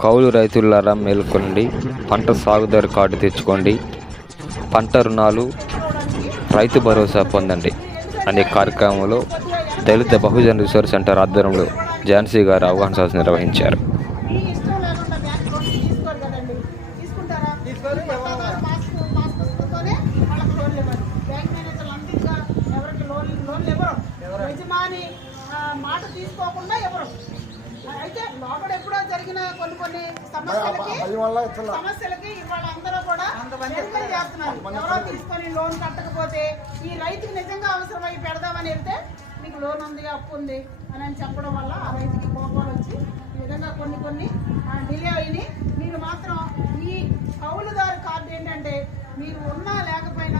కౌలు రైతులారా మేల్కొనండి. పంట సాగుదారు కార్డు తెచ్చుకోండి. పంట రుణాలు రైతు భరోసా పొందండి. అనే కార్యక్రమంలో దళిత బహుజన రిసోర్స్ సెంటర్ ఆధ్వర్యంలో ఝాన్సీ గారు అవగాహన సదస్సు నిర్వహించారు. యజమాని మాట తీసుకోకుండా ఎవరు అయితే లోపల ఎప్పుడో జరిగిన కొన్ని కొన్ని సమస్యలకి సమస్యలకి ఇవాళ అందరూ కూడా వెరిఫై చేస్తున్నారు? ఎవరో తీసుకొని లోన్ కట్టకపోతే ఈ రైతుకి నిజంగా అవసరమై పెడదామని వెళ్తే మీకు లోన్ ఉంది అప్పు ఉంది అని అని చెప్పడం వల్ల ఆ రైతుకి కోపాలు వచ్చి ఈ విధంగా కొన్ని కొన్ని డిలే అయినాయి. మీరు మాత్రం ఈ కౌలుదారు కార్డు ఏంటంటే మీరు ఉన్నా లేకపోయినా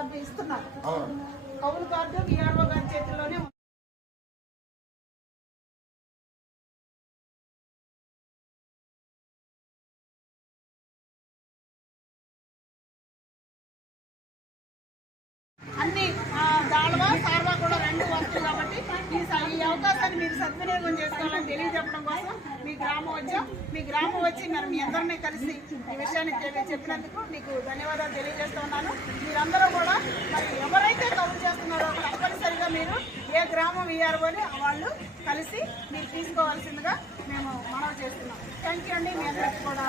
కార్డు ఇస్తున్నారు. కౌలు కార్డు విఆర్ఓ గారి చేతిలోనే సద్వినియోగం చేసుకోవాలని తెలియజెప్పడం కోసం మీ గ్రామం వచ్చాం. మీ గ్రామం వచ్చి మరి మీ అందరినీ కలిసి ఈ విషయాన్ని చెప్పినందుకు మీకు ధన్యవాదాలు తెలియజేస్తూ ఉన్నాను. మీరందరూ కూడా మరి ఎవరైతే కౌలు చేస్తున్నారో తప్పనిసరిగా మీరు ఏ గ్రామం ఇయ్యారో అని వాళ్ళు కలిసి మీరు తీసుకోవాల్సిందిగా మేము మనవి చేస్తున్నాం. థ్యాంక్ యూ అండి. మీ అందరికీ కూడా.